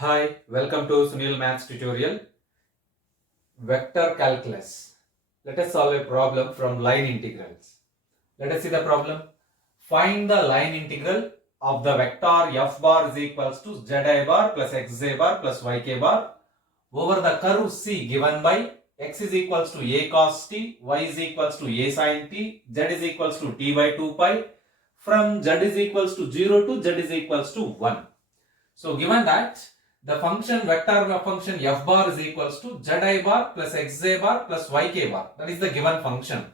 Hi, welcome to Sunil Maths tutorial. Vector calculus. Let us solve a problem from line integrals. Let us see the problem. Find the line integral of the vector f bar is equals to zi bar plus xj bar plus yk bar over the curve C given by x is equals to a cos t, y is equals to a sin t, z is equals to t by 2 pi from z is equals to 0 to z is equals to 1. So given that the function vector function f bar is equals to zi bar plus xj bar plus yk bar, that is the given function,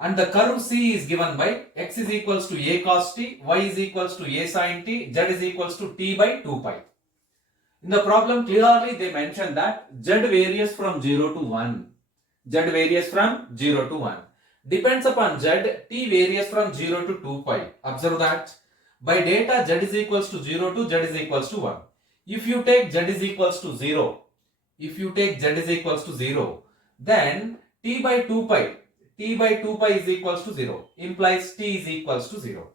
and the curve C is given by x is equals to a cos t, y is equals to a sin t, z is equals to t by 2 pi. In the problem clearly they mention that z varies from 0 to 1. Z varies from 0 to 1. Depends upon z, t varies from 0 to 2 pi. Observe that. By data z is equals to 0 to z is equals to 1. If you take z is equals to 0, then t by 2 pi is equals to 0, implies t is equals to 0.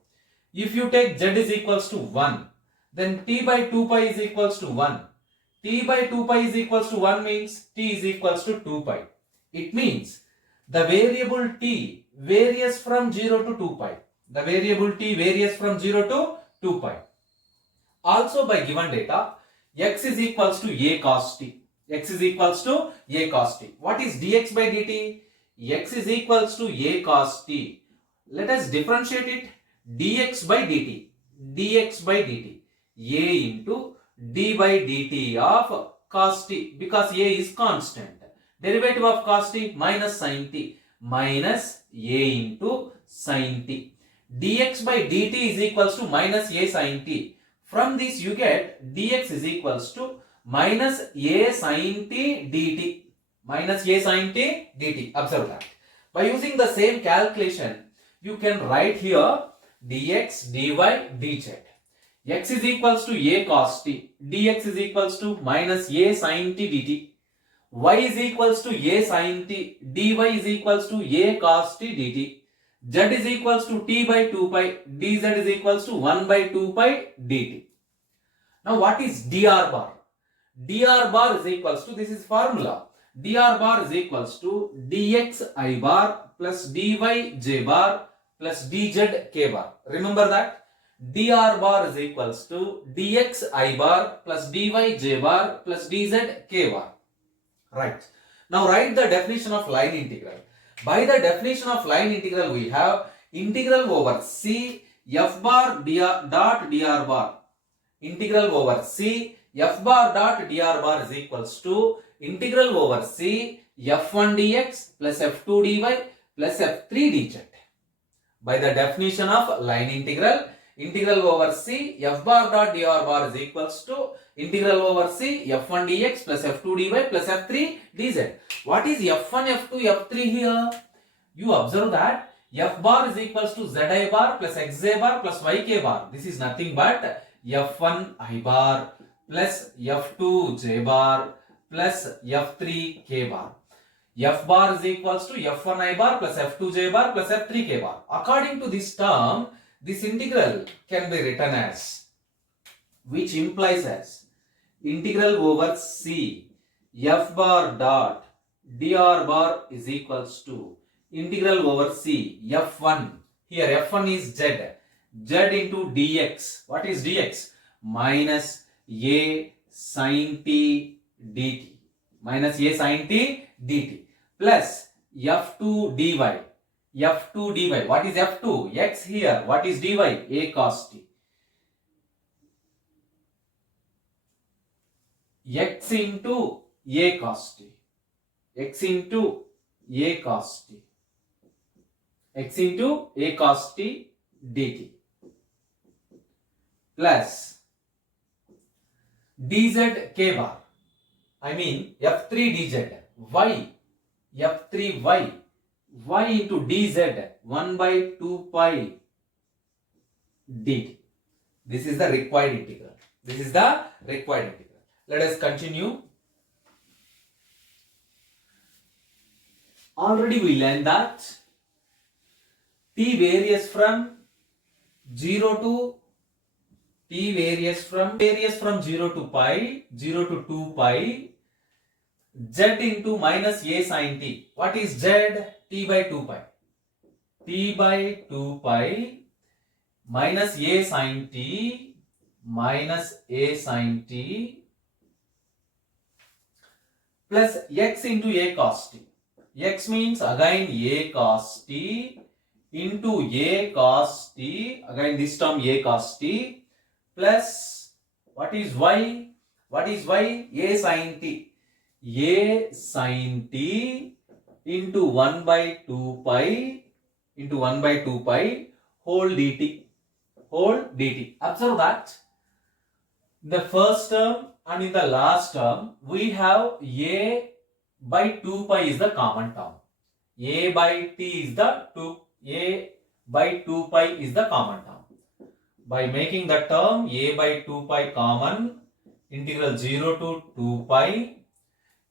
If you take z is equals to 1, then t by 2 pi is equals to 1. T by 2 pi is equals to 1 means t is equals to 2 pi. It means the variable t varies from 0 to 2 pi. The variable t varies from 0 to 2 pi. Also by given data, x is equals to a cos t. X is equals to a cos t. What is dx by dt? X is equals to a cos t. Let us differentiate it. Dx by dt. Dx by dt. A into d by dt of cos t, because a is constant. Derivative of cos t minus sin t minus a into sin t. Dx by dt is equals to minus a sin t. From this you get dx is equals to minus a sin t dt. Minus a sin t dt. Observe that. By using the same calculation, you can write here dx, dy, dz. X is equals to a cos t. Dx is equals to minus a sin t dt. Y is equals to a sin t. Dy is equals to a cos t dt. Z is equals to t by 2 pi. Dz is equals to 1 by 2 pi dt. Now what is dr bar? Dr bar is equals to, this is formula. Dr bar is equals to dx I bar plus dy j bar plus dz k bar. Remember that? Dr bar is equals to dx I bar plus dy j bar plus dz k bar. Right. Now write the definition of line integral. By the definition of line integral we have integral over c f bar dot dr bar. Integral over c f bar dot dr bar is equals to integral over c f1 dx plus f2 dy plus f3 dz. By the definition of line integral, integral over c f bar dot dr bar is equals to integral over c f1 dx plus f2 dy plus f3 dz. What is f1, f2, f3 here? You observe that f bar is equals to zi bar plus xj bar plus yk bar. This is nothing but f1 I bar plus f2 j bar plus f3 k bar. F bar is equals to f1 I bar plus f2 j bar plus f3 k bar. According to this term, this integral can be written as, which implies as integral over c f bar dot dr bar is equals to integral over c f1. Here f1 is z. Z into dx. What is dx? Minus a sin t dt. Minus a sin t dt. Plus f2 dy. F2 dy. What is f2? X here. What is dy? A cos t. X into a cos t. X into a cos t. X into a cos t dt. Plus dz k bar. I mean f3 dz. Y. F3 y. Y into dz 1 by 2 pi dt. This is the required integral. This is the required integral. Let us continue. Already we learned that t varies from 0 to t varies from 0 to pi, 0 to 2 pi, z into minus a sin t. What is z? T by 2 pi. T by 2 pi minus a sin t minus a sin t plus x into a cos t. X means again a cos t into a cos t, again this term a cos t, plus what is y? What is y? A sin t. A sin t into 1 by 2 pi into 1 by 2 pi whole dt. Whole dt. Observe that in the first term and in the last term we have a by 2 pi is the common term. A by t is the 2. A by 2 pi is the common term. By making the term a by 2 pi common, integral 0 to 2 pi,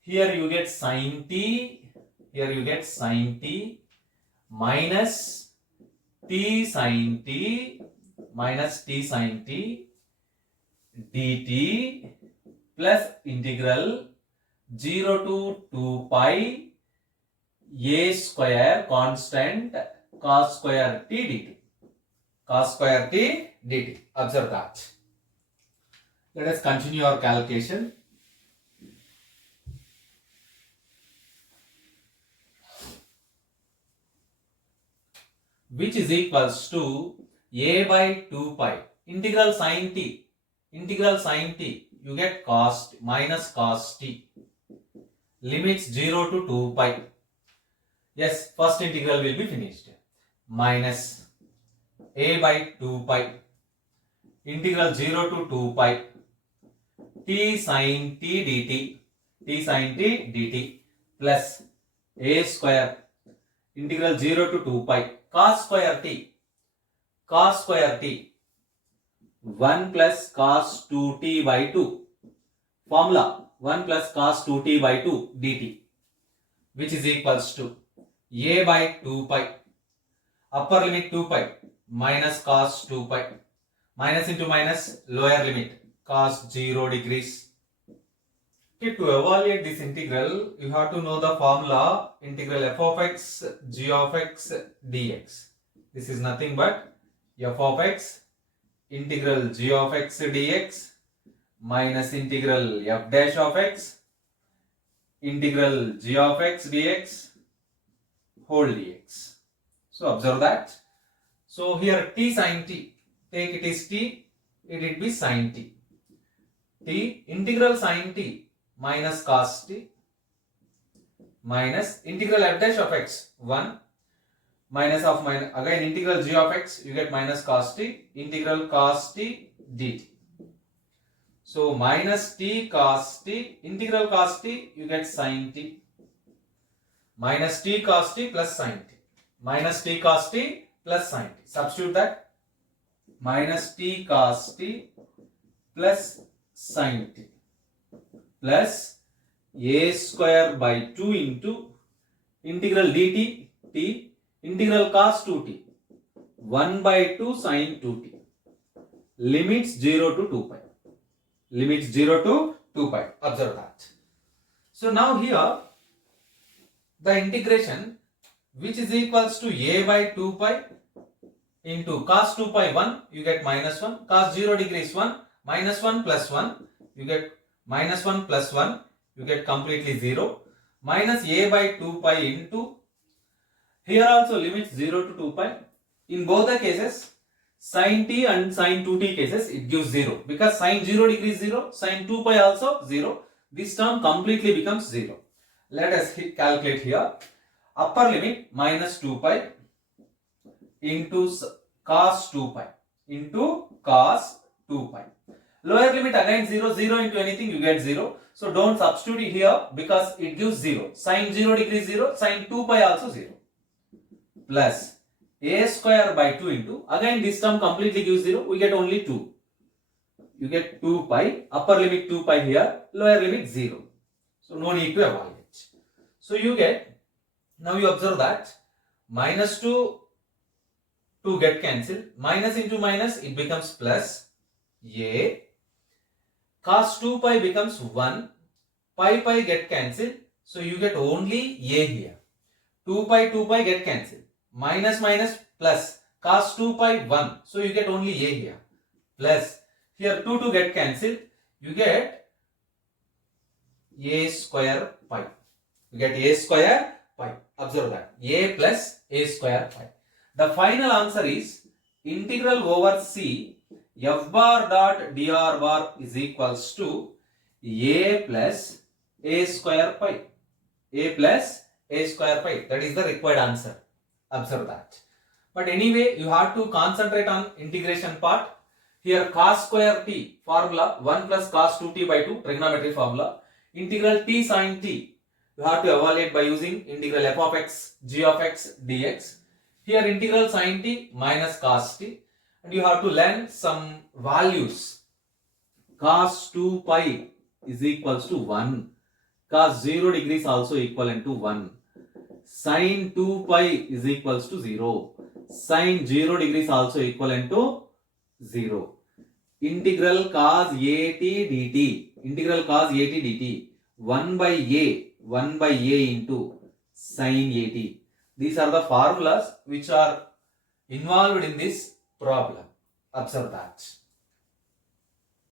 here you get sin t, here you get sin t minus t sin t minus t sin t dt plus integral 0 to 2 pi a square constant cos square t dt. Cos square t dt. Observe that. Let us continue our calculation. Which is equals to a by 2 pi. Integral sin t. Integral sin t. You get cos minus cos t. Limits 0 to 2 pi. Yes, first integral will be finished. Minus a by 2 pi. Integral 0 to 2 pi. T sin t dt. T sin t dt. Plus a square. Integral 0 to 2 pi. Cos square t. Cos square t. 1 plus cos 2t by 2. Formula 1 plus cos 2t by 2 dt. Which is equals to a by 2 pi. Upper limit 2 pi minus cos 2 pi. Minus into minus lower limit cos 0 degrees. Okay, to evaluate this integral, you have to know the formula integral f of x g of x dx. This is nothing but f of x integral g of x dx minus integral f dash of x integral g of x dx whole dx. So observe that. So here t sin t, take it is t, it will be sin t. T integral sin t minus cos t minus integral f dash of x 1 minus of minus again integral g of x, you get minus cos t integral cos t dt. So minus t cos t integral cos t, you get sin t minus t cos t plus sin t minus t cos t plus sin t. Substitute that. Minus t cos t plus sin t plus a square by 2 into integral dt t integral cos 2t 1 by 2 sin 2t limits 0 to 2 pi. Limits 0 to 2 pi. Observe that. So now here the integration which is equals to a by 2 pi into cos 2 pi 1, you get minus 1, cos 0 degrees 1, minus 1 plus 1, you get minus 1 plus 1, you get completely 0, minus a by 2 pi into, here also limits 0 to 2 pi. In both the cases, sin t and sin 2t cases, it gives 0, because sin 0 degrees 0, sin 2 pi also 0, this term completely becomes 0. Let us calculate here. Upper limit minus 2 pi into cos 2 pi into cos 2 pi. Lower limit again 0, 0 into anything you get 0. So don't substitute it here because it gives 0. Sin 0 degrees 0, sin 2 pi also 0. Plus a square by 2 into, again this term completely gives 0, we get only 2. You get 2 pi, upper limit 2 pi here, lower limit 0. So no need to evaluate. So you get, now you observe that minus 2 get cancelled, minus into minus it becomes plus, a. Cos 2 pi becomes 1. Pi get cancelled. So you get only a here. 2 pi get cancelled. Minus minus plus. Cos 2 pi 1. So you get only a here. Plus. Here 2 get cancelled. You get a square pi. You get a square pi. Observe that. A plus a square pi. The final answer is integral over c f bar dot dr bar is equals to a plus a square pi. A plus a square pi. That is the required answer. Observe that. But anyway, you have to concentrate on integration part. Here cos square t formula 1 plus cos 2t by 2 trigonometry formula. Integral t sin t. You have to evaluate by using integral f of x g of x dx. Here integral sin t minus cos t. And you have to learn some values. Cos 2 pi is equals to 1. Cos 0 degrees also equivalent to 1. Sin 2 pi is equals to 0. Sin 0 degrees also equivalent to 0. Integral cos at dt. Integral cos at dt. 1 by a into sin at. These are the formulas which are involved in this problem. Observe that.